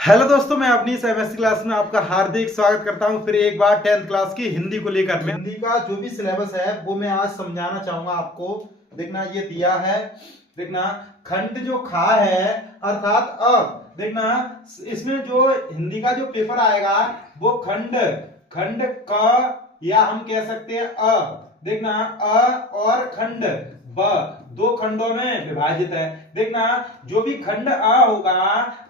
Hello दोस्तों, मैं अपनी एमएससी क्लास में आपका हार्दिक स्वागत करता हूं फिर एक बार 10th क्लास की हिंदी को लेकर। हिंदी का जो भी सिलेबस है वो मैं आज समझाना चाहूंगा आपको। देखना ये दिया है, देखना खंड जो खा है अर्थात देखना इसमें जो हिंदी का जो पेपर आएगा वो खंड खंड क या हम कह सकते हैं देखना और खंड ब दो खंडों में विभाजित है। देखना जो भी खंड होगा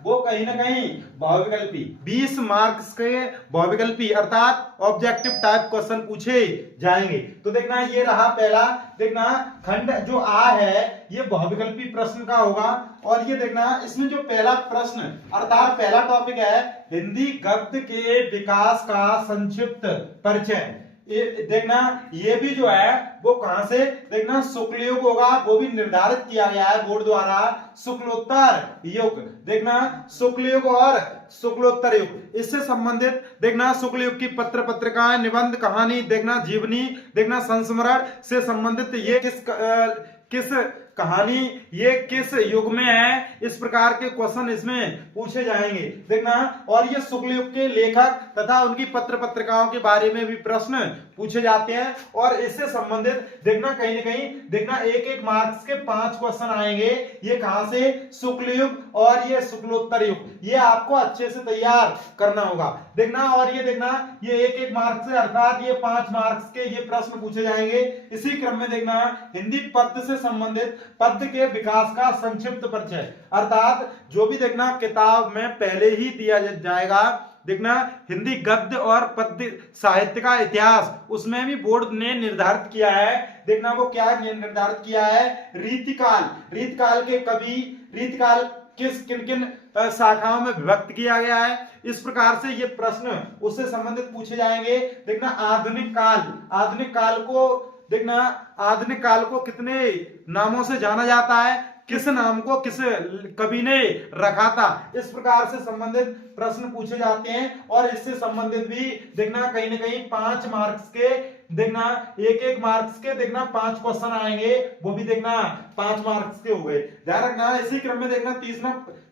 वो कहीं ना कहीं बहुविकल्पी 20 मार्क्स के बहुविकल्पी अर्थात ऑब्जेक्टिव टाइप क्वेश्चन पूछे जाएंगे। तो देखना ये रहा पहला, देखना खंड जो है ये बहुविकल्पी प्रश्न का होगा। और ये देखना इसमें जो पहला प्रश्न अर्थात पहला टॉपिक है हिंदी गद्य के विकास का संक्षिप्त परिचय। देखना ये भी जो है वो कहां से, देखना शुक्ल युग होगा, वो भी निर्धारित किया गया है बोर्ड द्वारा शुक्लोत्तर युग। देखना शुक्ल युग और शुक्लोत्तर युग, इससे संबंधित देखना शुक्ल युग की पत्र पत्रिकाएं, निबंध, कहानी, देखना जीवनी, देखना संस्मरण से संबंधित ये किस कहानी ये किस युग में है, इस प्रकार के क्वेश्चन इसमें पूछे जाएंगे। देखना और ये शुक्ल युग के लेखक तथा उनकी पत्र पत्रिकाओं के बारे में भी प्रश्न पूछे जाते हैं। और इससे संबंधित देखना कहीं ना कहीं देखना एक एक मार्क्स के 5 क्वेश्चन आएंगे। ये कहां से, शुक्ल युग और ये शुक्लोत्तर युग, ये आपको अच्छे से तैयार करना होगा। देखना और ये देखना ये एक एक मार्क्स से अर्थात ये 5 मार्क्स के ये प्रश्न पूछे जाएंगे। इसी क्रम में देखना हिंदी पद्य से संबंधित पद्य के विकास का संक्षिप्त परिचय अर्थात जो भी देखना किताब में पहले ही दिया जाएगा। देखना हिंदी गद्य और पद्य साहित्य का इतिहास, उसमें भी बोर्ड ने निर्धारित किया है। देखना वो क्या निर्धारित किया है, रीतिकाल के कवि, रीतिकाल किस किन किन शाखाओं में विभक्त किया गया है, इस प्रकार से ये प्रश्न उससे संबंधित पूछे जाएंगे। देखना आधुनिक काल को देखना आधुनिक काल को कितने नामों से जाना जाता है, किस नाम को किस कवि ने रखा था, इस प्रकार से संबंधित प्रश्न पूछे जाते हैं। और इससे संबंधित भी देखना कहीं ना कहीं 5 मार्क्स के देखना एक एक मार्क्स के देखना 5 क्वेश्चन आएंगे, वो भी देखना 5 मार्क्स के हो गए, ध्यान रखना। इसी क्रम में देखना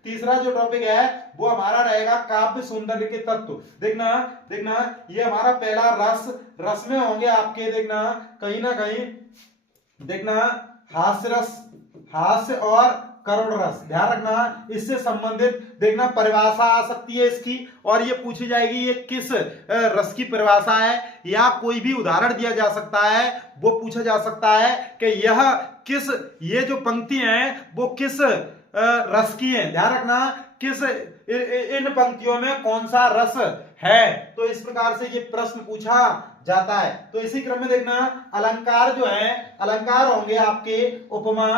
तीसरा जो टॉपिक है वो हमारा रहेगा काव्य सौंदर्य के तत्व। देखना ये हमारा पहला रस में होंगे आपके, देखना कहीं ना कहीं देखना हास्य और करुण रस, ध्यान रखना। इससे संबंधित देखना परिभाषा आ सकती है इसकी, और ये पूछी जाएगी ये किस रस की परिभाषा है, या कोई भी उदाहरण दिया जा सकता है, वो पूछा जा सकता है कि यह किस, ये जो पंक्ति है वो किस रस की है, ध्यान रखना किस इन पंक्तियों में कौन सा रस है। तो इस प्रकार से ये प्रश्न पूछा जाता है। तो इसी क्रम में देखना अलंकार जो है, अलंकार होंगे आपके उपमा,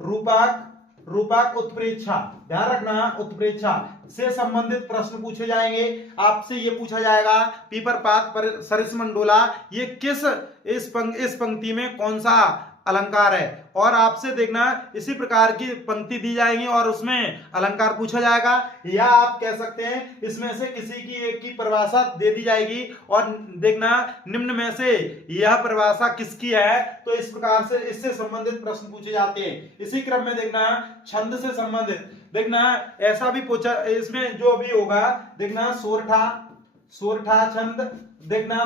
रूपक उत्प्रेक्षा, ध्यान रखना उत्प्रेक्षा से संबंधित प्रश्न पूछे जाएंगे। आपसे ये पूछा जाएगा पीपर पात पर सरिस मंडोला, ये किस इस पंक्ति में कौन सा अलंकार है, और आपसे देखना इसी प्रकार की पंक्ति दी जाएगी और उसमें अलंकार पूछा जाएगा। या आप कह सकते हैं इसमें से किसी की एक की परिभाषा दे दी जाएगी और देखना निम्न में से यह परिभाषा किसकी है, तो इस प्रकार से इससे संबंधित प्रश्न पूछे जाते हैं। इसी क्रम में देखना छंद से संबंधित देखना ऐसा भी पूछा, इसमें जो भी होगा देखना सोरठा छंद, देखना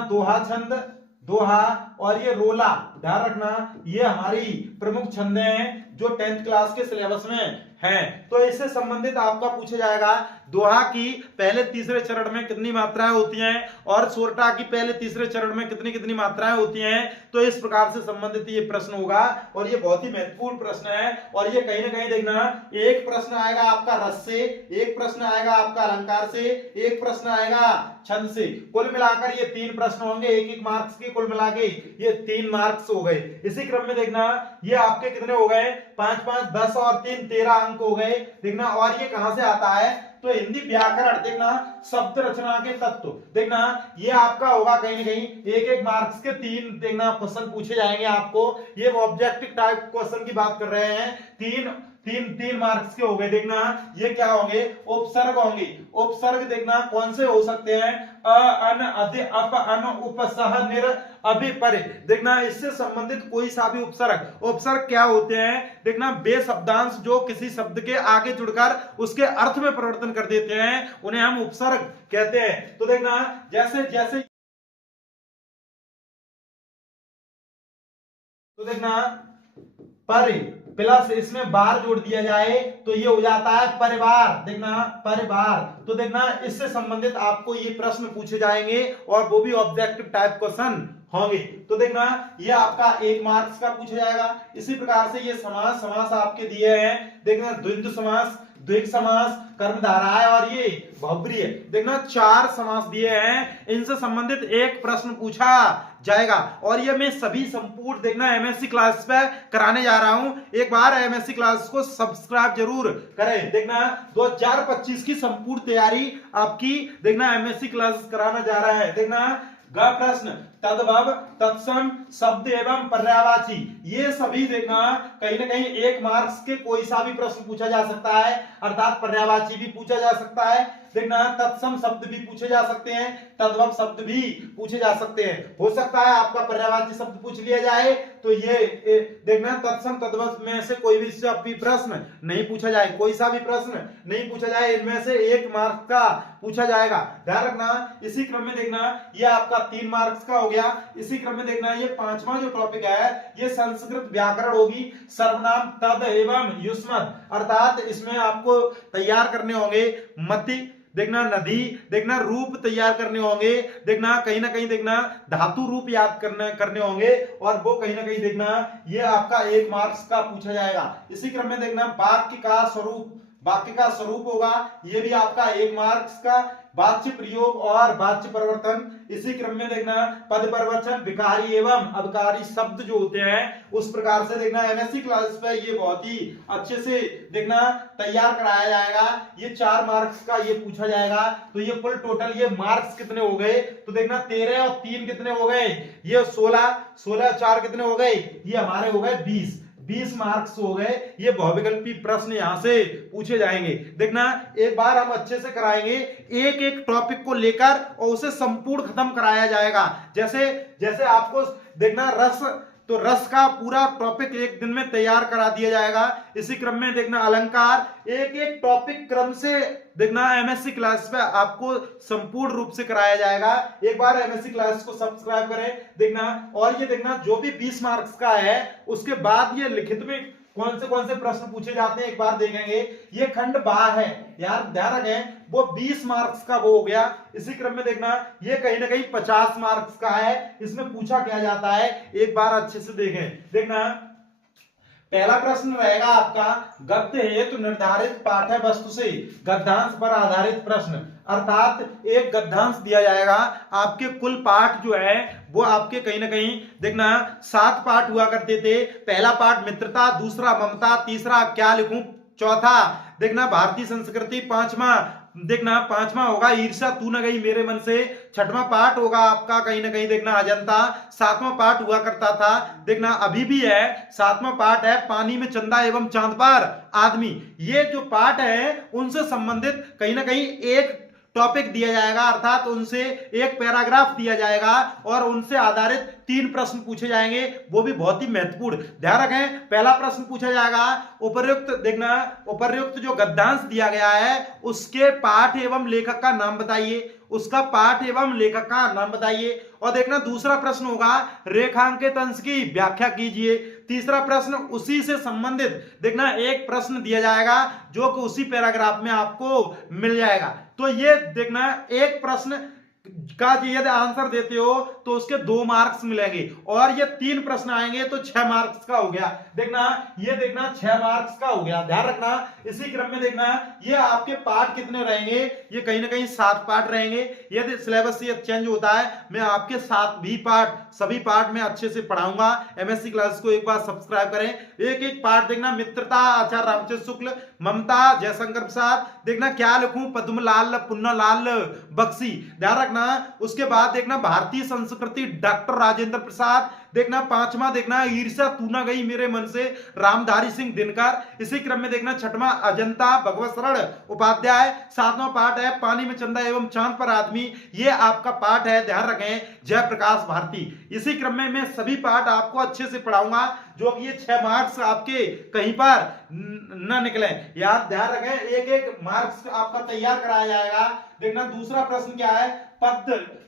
दोहा और ये रोला, ध्यान रखना ये हमारी प्रमुख छंद हैं जो 10th क्लास के सिलेबस में हैं। तो इससे संबंधित आपका पूछा जाएगा दोहा की पहले तीसरे चरण में कितनी मात्राएं होती हैं और सोरठा की पहले तीसरे चरण में कितनी कितनी मात्राएं होती हैं। तो इस प्रकार से संबंधित ये प्रश्न होगा और ये बहुत ही महत्वपूर्ण प्रश्न है। और ये कहीं ना कहीं देखना एक प्रश्न आएगा आपका रस से, एक प्रश्न आएगा आपका अलंकार से, एक प्रश्न आएगा छंद से। कुल मिलाकर ये 3 प्रश्न होंगे, एक एक मार्क्स के, कुल मिला के ये 3 मार्क्स हो गए। इसी क्रम में देखना ये आपके कितने हो गए, 5 5 10 और 3 13 अंक हो गए। देखना और ये कहां से आता है, तो हिंदी व्याकरण देखना शब्द रचना के तत्व, देखना ये आपका होगा कहीं ना कहीं एक एक मार्क्स के 3 देखना क्वेश्चन पूछे जाएंगे आपको। ये ऑब्जेक्टिव टाइप क्वेश्चन की बात कर रहे हैं, तीन मार्क्स के हो गए। देखना ये क्या होंगे, उपसर्ग होंगे। उपसर्ग देखना कौन से हो सकते हैं, अ अन अधि अप अन उप सह निर अभि परे। देखना इससे संबंधित कोई सा भी उपसर्ग, उपसर्ग क्या होते हैं, देखना वे शब्दांश जो किसी शब्द के आगे जुड़कर उसके अर्थ में परिवर्तन कर देते हैं उन्हें हम उपसर्ग कहते हैं। तो देखना जैसे जैसे, तो देखना पर प्लस इसमें बार जोड़ दिया जाए तो ये हो जाता है परिवार। देखना परिवार। तो देखना इससे संबंधित आपको ये प्रश्न पूछे जाएंगे और वो भी ऑब्जेक्टिव टाइप क्वेश्चन होंगे। तो देखना ये आपका 1 मार्क्स का पूछा जाएगा। इसी प्रकार से ये समास, समास आपके दिए हैं। देखना द्वंद्व समास, द्विग समास, कर्मधारय और ये बहुब्री है। देखना 4 समास दिए हैं, इनसे संबंधित एक प्रश्न पूछा जाएगा। और ये मैं सभी संपूर्ण देखना एमएससी क्लास पे कराने जा रहा हूं। एक बार एमएससी क्लास को सब्सक्राइब जरूर करें। देखना 2025 की संपूर्ण तैयारी आपकी देखना एमएससी क्लास कराना जा रहा है। देखना ग प्रश्न तद्भव तत्सम शब्द एवं पर्यायवाची, ये सभी देखना कहीं ना कहीं 1 मार्क्स के कोई सा भी प्रश्न पूछा जा सकता है, अर्थात पर्यायवाची भी पूछा जा सकता है। देखना तत्सम शब्द भी पूछे जा सकते हैं, तद्भव शब्द भी पूछे जा सकते हैं। हो सकता है आपका पर्यायवाची शब्द पूछ लिया जाए तो ये देखना तत्सम तद्भव में से कोई भी प्रश्न नहीं पूछा जाए, कोई सा भी प्रश्न नहीं पूछा जाए, इनमें से 1 मार्क्स का पूछा जाएगा। ध्यान रखना। इसी क्रम में देखना ये आपका 3 मार्क्स का हो गया। इसी क्रम में देखना ये 5वां जो टॉपिक है ये संस्कृत व्याकरण होगी। सर्वनाम तद एवं युष्मद्, अर्थात इसमें आपको तैयार करने होंगे मति, देखना नदी, देखना रूप तैयार करने होंगे। देखना कहीं ना कहीं देखना धातु रूप याद करने होंगे और वो कहीं ना कहीं देखना ये आपका 1 मार्क्स का पूछा जाएगा। इसी क्रम में देखना वाक्य का स्वरूप, वाक्य का स्वरूप होगा, ये भी आपका 1 मार्क्स का। वाच्य प्रयोग और वाच्य परिवर्तन। इसी क्रम में देखना पद प्रवचन, विकारी एवं अविकारी शब्द जो होते हैं उस प्रकार से देखना एमएससी क्लास पे ये बहुत ही अच्छे से देखना तैयार कराया जाएगा। ये 4 मार्क्स का ये पूछा जाएगा। तो ये कुल टोटल ये मार्क्स कितने हो गए, तो देखना 13 और 3 कितने हो गए, ये 16, 16 4 कितने हो गए, ये हमारे हो गए 20 मार्क्स हो गए। ये बहुविकल्पी प्रश्न यहां से पूछे जाएंगे। देखना एक बार हम अच्छे से कराएंगे, एक एक टॉपिक को लेकर और उसे संपूर्ण खत्म कराया जाएगा। जैसे जैसे आपको देखना रस, तो रस का पूरा टॉपिक एक दिन में तैयार करा दिया जाएगा। इसी क्रम में देखना अलंकार, एक एक टॉपिक क्रम से देखना एमएससी क्लास पे आपको संपूर्ण रूप से कराया जाएगा। एक बार एमएससी क्लास को सब्सक्राइब करें। देखना और ये देखना जो भी 20 मार्क्स का है उसके बाद ये लिखित में कौन से प्रश्न पूछे जाते हैं एक बार देखेंगे। ये खंड बा है यार, ध्यान रखें, वो 20 मार्क्स का वो हो गया। इसी क्रम में देखना ये कहीं ना कहीं 50 मार्क्स का है। इसमें पूछा क्या जाता है एक बार अच्छे से देखें। देखना पहला प्रश्न रहेगा आपका गद्य हेतु निर्धारित पाठ्य वस्तु से गद्यांश पर आधारित प्रश्न, अर्थात एक गद्यांश दिया जाएगा। आपके कुल पाठ जो है वो आपके कहीं ना कहीं देखना 7 पाठ हुआ करते थे। पहला पाठ मित्रता, दूसरा ममता, तीसरा क्या लिखूं, चौथा देखना भारतीय संस्कृति, पांचवा होगा ईर्ष्या तू न गई मेरे मन से, छठवां पाठ होगा आपका कहीं ना कहीं देखना अजंता, 7वां पाठ हुआ करता था देखना अभी भी है, 7वां पाठ है पानी में चंदा एवं चांद पर आदमी। ये जो पाठ है उनसे संबंधित कहीं ना कहीं एक टॉपिक दिया जाएगा, अर्थात उनसे एक पैराग्राफ दिया जाएगा और उनसे आधारित 3 प्रश्न पूछे जाएंगे, वो भी बहुत ही महत्वपूर्ण। ध्यान रखें, पहला प्रश्न पूछा जाएगा उपर्युक्त देखना उपर्युक्त जो गद्यांश दिया गया है उसके पाठ एवं लेखक का नाम बताइए, उसका पाठ एवं लेखक का नाम बताइए। और देखना दूसरा प्रश्न होगा रेखांकित अंश की व्याख्या कीजिए। तीसरा प्रश्न उसी से संबंधित देखना एक प्रश्न दिया जाएगा जो कि उसी पैराग्राफ में आपको मिल जाएगा। तो ये देखना एक प्रश्न का यदि आंसर देते हो तो उसके 2 मार्क्स मिलेंगे और ये 3 प्रश्न आएंगे तो 6 मार्क्स का हो गया। देखना ये देखना 6 मार्क्स का हो गया, ध्यान रखना। इसी क्रम में देखना ये आपके पार्ट कितने रहेंगे, ये कहीं ना कहीं 7 पार्ट रहेंगे। यदि सिलेबस ये चेंज होता है मैं आपके 7 भी पार्ट सभी पार्ट में अच्छे से पढ़ाऊंगा। एमएससी क्लास को एक बार सब्सक्राइब करें। एक एक पार्ट देखना मित्रता आचार्य रामचंद्र शुक्ल, ममता जयशंकर प्रसाद, देखना क्या लिखूं पद्मलाल पुन्नालाल बख्शी, ध्यान रखना। उसके बाद देखना भारतीय संस्कृति डॉक्टर राजेंद्र प्रसाद, देखना पांचवा देखना ईर्ष्या तू ना गई मेरे मन से, रामधारी सिंह दिनकर। इसी क्रम में देखना छठवां अजंता भगवत शरण उपाध्याय। सातवां पाठ है पानी में चंदा एवं चांद पर आदमी, ये आपका पाठ है, ध्यान रखें, जयप्रकाश भारती। इसी क्रम में मैं सभी पाठ आपको अच्छे से पढ़ाऊंगा, जो कि ये 6 मार्क्स आपके कहीं पर न निकले, याद ध्यान रखें, एक एक मार्क्स आपका तैयार कराया जाएगा। देखना दूसरा प्रश्न क्या है,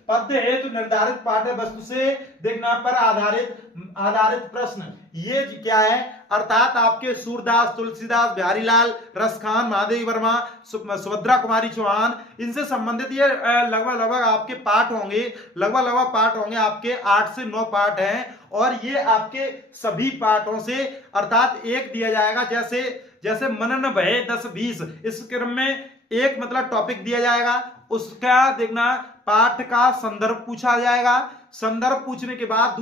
पद्य है तो निर्धारित पाठ्य वस्तु से देखना पर आधारित प्रश्न, ये क्या है, अर्थात आपके सूरदास, तुलसीदास, बिहारीलाल, रसखान, महादेवी वर्मा, सुभद्रा कुमारी चौहान, इनसे संबंधित ये लगभग आपके पाठ होंगे, लगभग पाठ होंगे आपके 8 से 9 पाठ हैं। और ये आपके सभी पाठों से अर्थात एक दिया जाएगा, जैसे मनन भय 10-20, इस क्रम में एक मतलब टॉपिक दिया जाएगा, उसका देखना पाठ का संदर्भ पूछा जाएगा। संदर्भ पूछने के बाद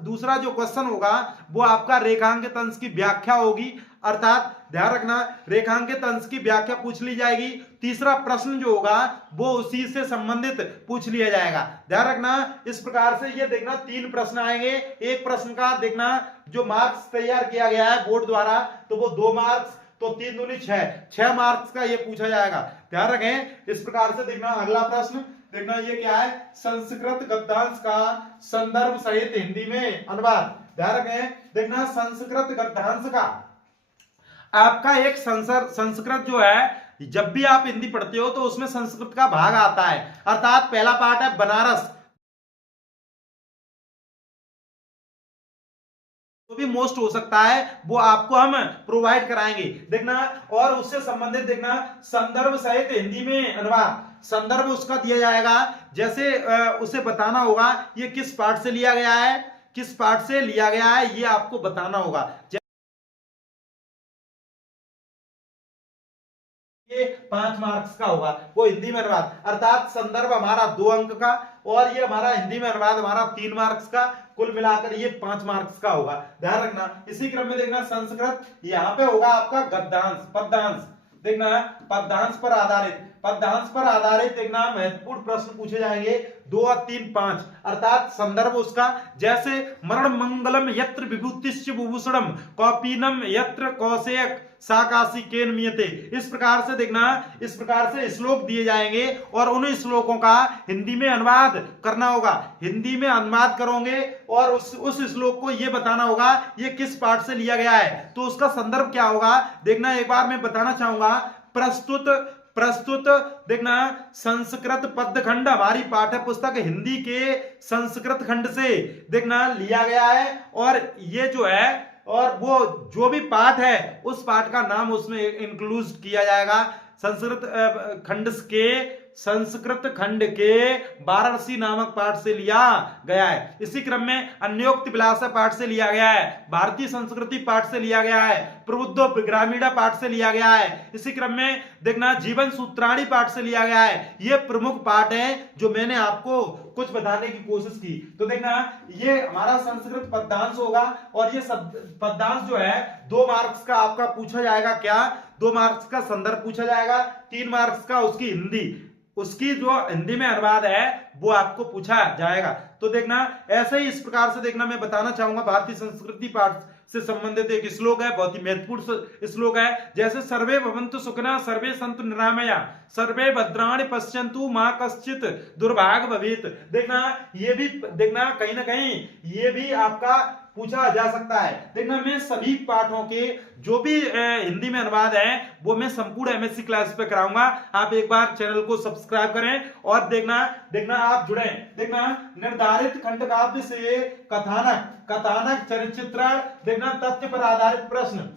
दूसरा जो क्वेश्चन होगा वो आपका रेखांकित अंश की व्याख्या होगी, अर्थात ध्यान रखना रेखांकित अंश की व्याख्या पूछ ली जाएगी। तीसरा प्रश्न जो होगा वो उसी से संबंधित पूछ लिया जाएगा, ध्यान रखना। इस प्रकार से ये देखना 3 प्रश्न आएंगे, एक प्रश्न का देखना जो मार्क्स तैयार किया गया है बोर्ड द्वारा तो वो 2 मार्क्स, तो 3 दूनी 6 मार्क्स का ये पूछा जाएगा, ध्यान रखें। इस प्रकार से देखना अगला प्रश्न, देखना ये क्या है, संस्कृत गद्यांश का संदर्भ सहित हिंदी में अनुवाद, ध्यान रखें। देखना संस्कृत गद्यांश का आपका एक संस्कृत जो है, जब भी आप हिंदी पढ़ते हो तो उसमें संस्कृत का भाग आता है, अर्थात पहला पार्ट है बनारस, तो भी मोस्ट हो सकता है वो आपको हम प्रोवाइड कराएंगे, देखना। और उससे संबंधित देखना संदर्भ सहित हिंदी में अनुवाद, संदर्भ उसका दिया जाएगा, जैसे उसे बताना होगा ये किस पाठ से लिया गया है, किस पाठ से लिया गया है, ये आपको बताना होगा। ये 5 मार्क्स का होगा, वो हिंदी में अनुवाद, अर्थात संदर्भ हमारा 2 अंक का और ये हमारा हिंदी में अनुवाद हमारा 3 मार्क्स का, कुल मिलाकर ये 5 मार्क्स का होगा, ध्यान रखना। इसी क्रम में देखना संस्कृत, यहाँ पे होगा आपका गद्यांश, पद्यांश, देखना पद्यांश पर आधारित देखना महत्वपूर्ण प्रश्न पूछे जाएंगे 2 और 3 5, अर्थात संदर्भ उसका, जैसे मरण मंगलम यत्र विभूतिश्च विभूषणम कौपीनम यत्र कौशेयक साकाशी केन मियते, इस प्रकार से देखना, इस प्रकार से श्लोक दिए जाएंगे और उन श्लोकों का हिंदी में अनुवाद करना होगा, हिंदी में अनुवाद करोगे और उस श्लोक को ये बताना होगा ये किस पाठ से लिया गया है, तो उसका संदर्भ क्या होगा, देखना एक बार मैं बताना चाहूंगा। प्रस्तुत देखना संस्कृत पद्य खंड हमारी पाठ्य पुस्तक हिंदी के संस्कृत खंड से देखना लिया गया है, और ये जो है और वो जो भी पाठ है उस पाठ का नाम उसमें इंक्लूड किया जाएगा। संस्कृत खंड के वाराणसी नामक पाठ से लिया गया है। इसी क्रम में अन्योक्त विलास पाठ से लिया गया है, भारतीय संस्कृति पाठ से लिया गया है, प्रबुद्ध ग्रामीणा पाठ से लिया गया है। इसी क्रम में देखना जीवन सूत्राणी पाठ से लिया गया है। ये प्रमुख पाठ है जो मैंने आपको कुछ बताने की कोशिश की। तो देखना ये हमारा संस्कृत पद्यांश होगा और ये पद्यांश जो है 2 मार्क्स का आपका पूछा जाएगा, क्या 2 मार्क्स का संदर्भ पूछा जाएगा, 3 मार्क्स का उसकी हिंदी, उसकी जो हिंदी में अनुवाद है वो आपको पूछा जाएगा। तो देखना ऐसे ही इस प्रकार से देखना मैं बताना चाहूंगा भारतीय संस्कृति पाठ से संबंधित एक श्लोक है, बहुत ही महत्वपूर्ण श्लोक है, जैसे सर्वे भवन्तु सुखिनः सर्वे सन्तु निरामया सर्वे भद्राणि पश्यन्तु मा कश्चित् दुर्भाग्य भवेत्। देखना ये भी देखना कहीं ना कहीं ये भी आपका पूछा जा सकता है। देखना मैं सभी पाठों के जो भी हिंदी में अनुवाद है वो मैं संपूर्ण एमएससी क्लास पे कराऊंगा। आप एक बार चैनल को सब्सक्राइब करें और देखना आप जुड़े। देखना निर्धारित खंड काव्य से कथानक चरित्र देखना तथ्य पर आधारित प्रश्न,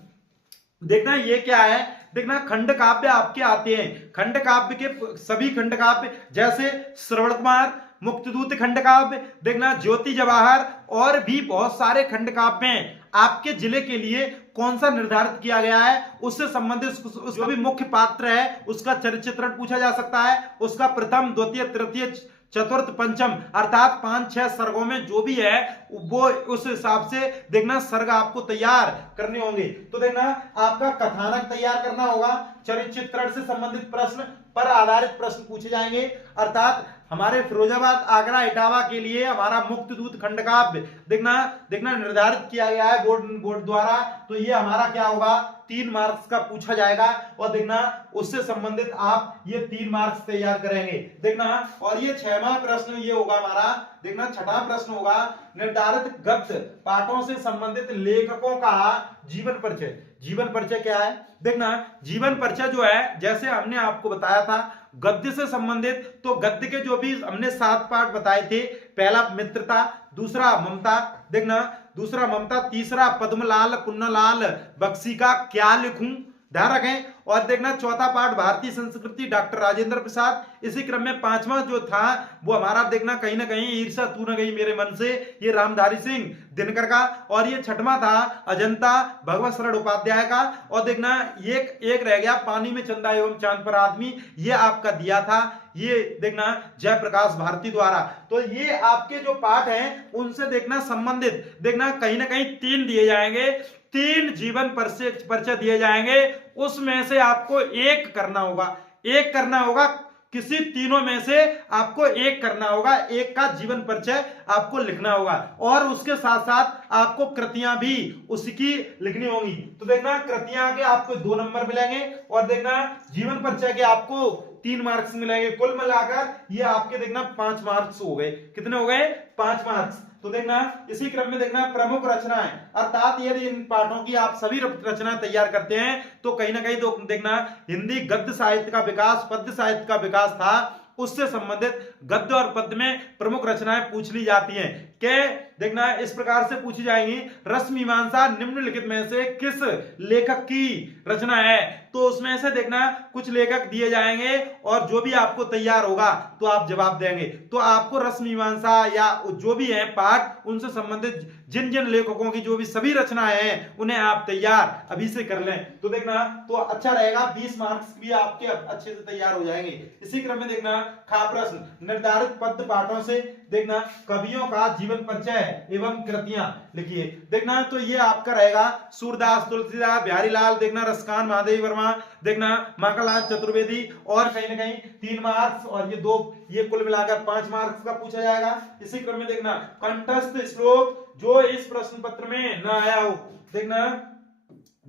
देखना ये क्या है, देखना खंड काव्य आपके आते हैं, खंड काव्य के सभी खंड काव्य जैसे श्रवण कुमार, मुक्तिदूत खंड काव्य, देखना ज्योति जवाहर और भी बहुत सारे खंड काव्य हैं। आपके जिले के लिए कौन सा निर्धारित किया गया है उससे संबंधित जो भी मुख्य पात्र है उसका चरित्र पूछा जा सकता है, उसका प्रथम द्वितीय तृतीय चतुर्थ पंचम अर्थात 5-6 सर्गों में जो भी है वो उस हिसाब से देखना सर्ग आपको तैयार करने होंगे। तो देखना आपका कथानक तैयार करना होगा, चरित्र से संबंधित प्रश्न पर आधारित प्रश्न पूछे जाएंगे, अर्थात हमारे फिरोजाबाद आगरा इटावा के लिए हमारा मुक्त दूत खंड का देखना देखना निर्धारित किया गया है बोर्ड द्वारा। तो ये हमारा क्या होगा, 3 मार्क्स का पूछा जाएगा और देखना उससे संबंधित आप ये 3 मार्क्स तैयार करेंगे देखना। और ये 6वां प्रश्न ये होगा हमारा देखना, 6वां प्रश्न होगा निर्धारित गद्य पाठों से संबंधित लेखकों का जीवन परिचय। जीवन परिचय क्या है देखना, जीवन परिचय जो है जैसे हमने आपको बताया था गद्य से संबंधित, तो गद्य के जो भी हमने 7 पाठ बताए थे, पहला मित्रता, दूसरा ममता देखना, दूसरा ममता, तीसरा पद्मलाल पुन्नलाल बख्शी का क्या लिखूं, ध्यान रखें। और देखना चौथा पाठ भारतीय संस्कृति डॉक्टर राजेंद्र प्रसाद। इसी क्रम में 5वां जो था वो हमारा देखना कहीं ना कहीं ईर्षा तू न गई मेरे मन से, ये रामधारी सिंह दिनकर का। और ये 6वां था अजंता भगवत शरण उपाध्याय का। और देखना एक रह गया पानी में चंदा एवं चांद पर आदमी, ये आपका दिया था ये देखना जयप्रकाश भारती द्वारा। तो ये आपके जो पाठ हैं उनसे देखना संबंधित देखना कहीं ना कहीं 3 दिए जाएंगे, 3 जीवन परिचय दिए जाएंगे, उसमें से आपको एक करना होगा, किसी तीनों में से आपको एक करना होगा, एक का जीवन परिचय आपको लिखना होगा। और उसके साथ साथ आपको कृतियां भी उसकी लिखनी होंगी। तो देखना कृतियां के आपको 2 नंबर मिलेंगे और देखना जीवन परिचय के आपको 3 मार्क्स मिलेंगे। कुल मिलाकर ये आपके देखना 5 मार्क्स हो गए। कितने हो गए? 5 मार्क्स। तो देखना इसी क्रम में देखना प्रमुख रचनाएं, अर्थात यदि इन पाठों की आप सभी रचनाएं तैयार करते हैं तो कहीं ना कहीं तो देखना हिंदी गद्य साहित्य का विकास, पद्य साहित्य का विकास था, उससे संबंधित गद्य और पद्य में प्रमुख रचनाएं पूछ ली जाती हैं। के देखना इस प्रकार से पूछी जाएंगी, रस मीमांसा निम्नलिखित में से किस लेखक की रचना है? तो उसमें से देखना कुछ लेखक दिए जाएंगे और जो भी आपको तैयार होगा तो आप जवाब देंगे। तो आपको रस मीमांसा या जो भी है पाठ उनसे संबंधित जिन जिन लेखकों की जो भी सभी रचनाएं हैं उन्हें आप तैयार अभी से कर लें। तो देखना तो अच्छा रहेगा, 20 मार्क्स भी आपके अच्छे से तैयार हो जाएंगे। इसी क्रम में देखना खा प्रश्न, निर्धारित पद्य पाठों से देखना कवियों का जीवन परिचय एवं कृतियां लिखिए। देखना तो ये आपका रहेगा सूरदास, तुलसीदास, बिहारी लाल, देखना रसकान, महादेवी वर्मा, देखना माखनलाल चतुर्वेदी। और कहीं ना कहीं 3 मार्क्स और ये 2, ये कुल मिलाकर 5 मार्क्स का पूछा जाएगा। इसी क्रम में देखना कंठस्थ श्लोक जो इस प्रश्न पत्र में न आया हो, देखना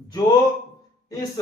जो इस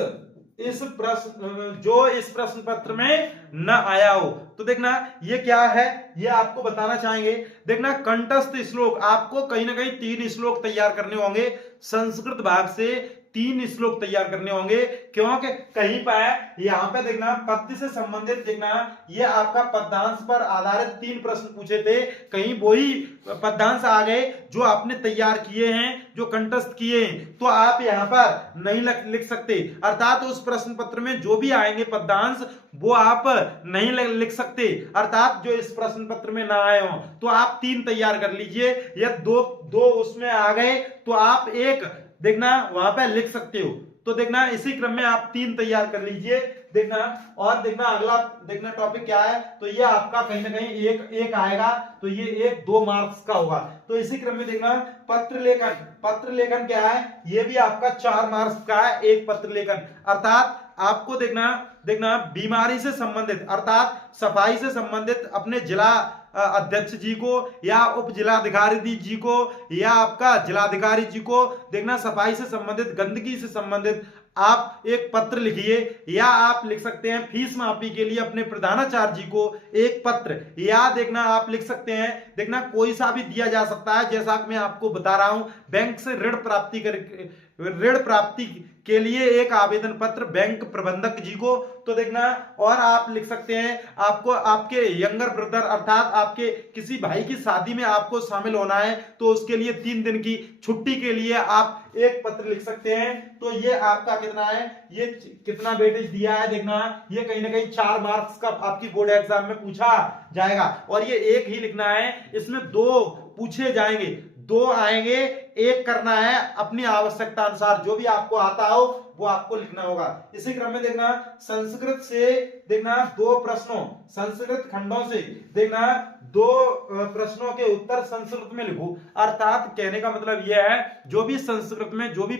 प्रश्न पत्र में न आया हो। तो देखना ये क्या है, ये आपको बताना चाहेंगे। देखना कंठस्थ श्लोक आपको कहीं ना कहीं 3 श्लोक तैयार करने होंगे, संस्कृत भाग से 3 श्लोक तैयार करने होंगे, क्योंकि कहीं पर यहाँ पे देखना पद्य से संबंधित देखना ये आपका पद्यांश पर आधारित 3 प्रश्न पूछे थे, कहीं वही पद्यांश आ गए जो आपने तैयार किए हैं, जो कंठस्थ किए हैं, तो आप यहाँ पर नहीं लिख सकते। अर्थात उस प्रश्न पत्र में जो भी आएंगे पद्यांश वो आप नहीं लिख सकते, अर्थात जो इस प्रश्न पत्र में ना आए हो तो आप 3 तैयार कर लीजिए, या दो उसमें आ गए तो आप एक देखना वहां पे लिख सकते हो। तो देखना इसी क्रम में आप 3 तैयार कर लीजिए देखना। और देखना अगला देखना टॉपिक क्या है, तो ये आपका कहीं ना कहीं एक आएगा, तो ये 2 मार्क्स का होगा। तो इसी क्रम में देखना पत्र लेखन क्या है, ये भी आपका 4 मार्क्स का है, एक पत्र लेखन। अर्थात आपको देखना बीमारी से संबंधित अर्थात सफाई से संबंधित अपने जिला अध्यक्ष जी को या उप जिलाधिकारी जी को या आपका जिलाधिकारी जी को देखना सफाई से संबंधित, गंदगी से संबंधित आप एक पत्र लिखिए, या आप लिख सकते हैं फीस माफी के लिए अपने प्रधानाचार्य जी को एक पत्र, या देखना आप लिख सकते हैं देखना कोई सा भी दिया जा सकता है, जैसा कि मैं आपको बता रहा हूं बैंक से ऋण प्राप्ति के लिए एक आवेदन पत्र बैंक प्रबंधक जी को। तो देखना और आप लिख सकते हैं आपको आपके यंगर ब्रदर अर्थात आपके किसी भाई की शादी में आपको शामिल होना है तो उसके लिए 3 दिन की छुट्टी के लिए आप एक पत्र लिख सकते हैं। तो ये आपका कितना है, ये कितना वेटेज दिया है देखना, ये कहीं ना कहीं 4 मार्क्स का आपकी बोर्ड एग्जाम में पूछा जाएगा। और ये एक ही लिखना है, इसमें 2 पूछे जाएंगे, 2 आएंगे, एक करना है अपनी आवश्यकता अनुसार, जो भी आपको आता हो वो आपको लिखना होगा। इसी क्रम में देखना संस्कृत से देखना 2 प्रश्नों, संस्कृत खंडों से देखना 2 प्रश्नों के उत्तर संस्कृत में लिखो। अर्थात कहने का मतलब यह है जो भी संस्कृत में जो भी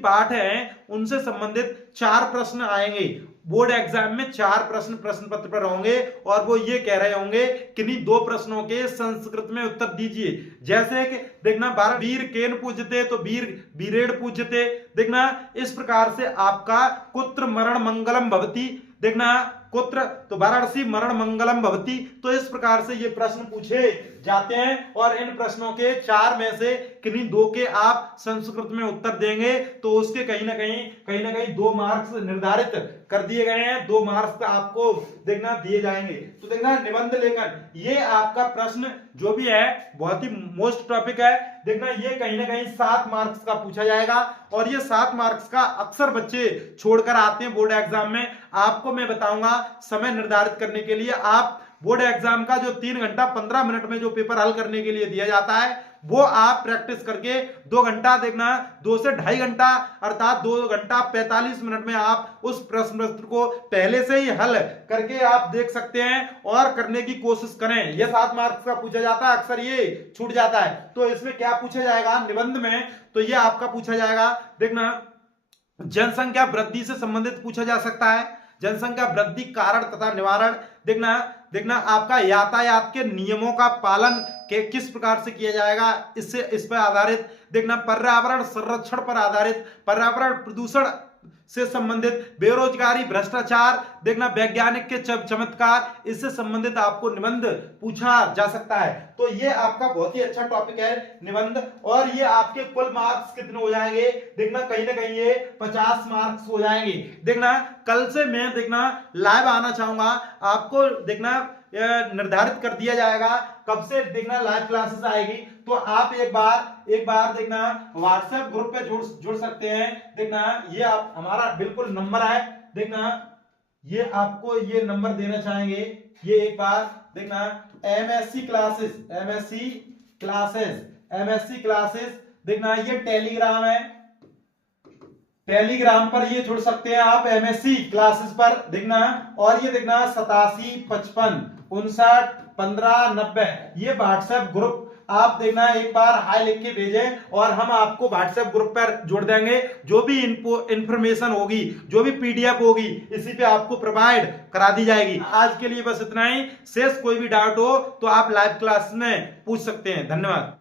पाठ हैं उनसे संबंधित 4 प्रश्न आएंगे, बोर्ड एग्जाम में 4 प्रश्न प्रश्न पत्र पर होंगे और वो ये कह रहे होंगे किन्हीं 2 प्रश्नों के संस्कृत में उत्तर दीजिए। जैसे कि देखना 12 वीर केन पूजते तो वीर वीरेण पूजते। देखना इस प्रकार से आपका कुत्र मरण मंगलम भवति। देखना कुत्र तो वाराणसी मरण मंगलम भवति। तो इस प्रकार से ये प्रश्न पूछे जाते हैं और इन प्रश्नों के 4 में से किन्हीं 2 के आप संस्कृत में उत्तर देंगे तो उसके कहीं ना कहीं 2 मार्क्स निर्धारित कर दिए गए हैं। 2 मार्क्स आपको देखना दिए जाएंगे। तो देखना निबंध लेखन ये आपका प्रश्न जो भी है बहुत ही मोस्ट टॉपिक है। देखना ये कहीं ना कहीं 7 मार्क्स का पूछा जाएगा और ये 7 मार्क्स का अक्सर बच्चे छोड़कर आते हैं बोर्ड एग्जाम में। आपको मैं बताऊंगा समय निर्धारित करने के लिए आप बोर्ड एग्जाम का जो 3 घंटा 15 मिनट में जो पेपर हल करने के लिए दिया जाता है वो आप प्रैक्टिस करके 2 घंटा देखना 2 से 2.5 घंटा अर्थात 2 घंटा 45 मिनट में आप उस प्रश्न पत्र को पहले से ही हल करके आप देख सकते हैं और करने की कोशिश करें। ये 7 मार्क्स का पूछा जाता है, अक्सर ये छूट जाता है। तो इसमें क्या पूछा जाएगा निबंध में, तो ये आपका पूछा जाएगा देखना जनसंख्या वृद्धि से संबंधित पूछा जा सकता है। जनसंख्या वृद्धि कारण तथा निवारण। देखना आपका यातायात के नियमों का पालन के किस प्रकार से किया जाएगा इससे इस पर आधारित। देखना पर्यावरण संरक्षण पर आधारित, पर्यावरण प्रदूषण से संबंधित, बेरोजगारी भ्रष्टाचार, देखना वैज्ञानिक के चमत्कार, इससे संबंधित आपको निबंध पूछा जा सकता है। तो ये आपका बहुत ही अच्छा टॉपिक है निबंध और ये आपके कुल मार्क्स कितने हो जाएंगे देखना कहीं ना कहीं ये 50 मार्क्स हो जाएंगे। देखना कल से मैं देखना लाइव आना चाहूंगा, आपको देखना निर्धारित कर दिया जाएगा कब से देखना लाइव क्लासेस आएगी। तो आप एक बार देखना व्हाट्सएप ग्रुप पे जुड़ सकते हैं। देखना ये आप हमारा बिल्कुल नंबर है, देखना ये आपको ये नंबर देना चाहेंगे। ये एक बार देखना एमएससी क्लासेस देखना ये टेलीग्राम है, टेलीग्राम पर ये जुड़ सकते हैं आप एमएससी क्लासेस पर देखना। और ये देखना 87 55 59 15 90 ये व्हाट्सएप ग्रुप आप देखना एक बार हाई लिख के भेजें और हम आपको व्हाट्सएप ग्रुप पर जोड़ देंगे। जो भी इंफॉर्मेशन होगी, जो भी पीडीएफ होगी इसी पे आपको प्रोवाइड करा दी जाएगी। आज के लिए बस इतना ही। शेष कोई भी डाउट हो तो आप लाइव क्लास में पूछ सकते हैं। धन्यवाद।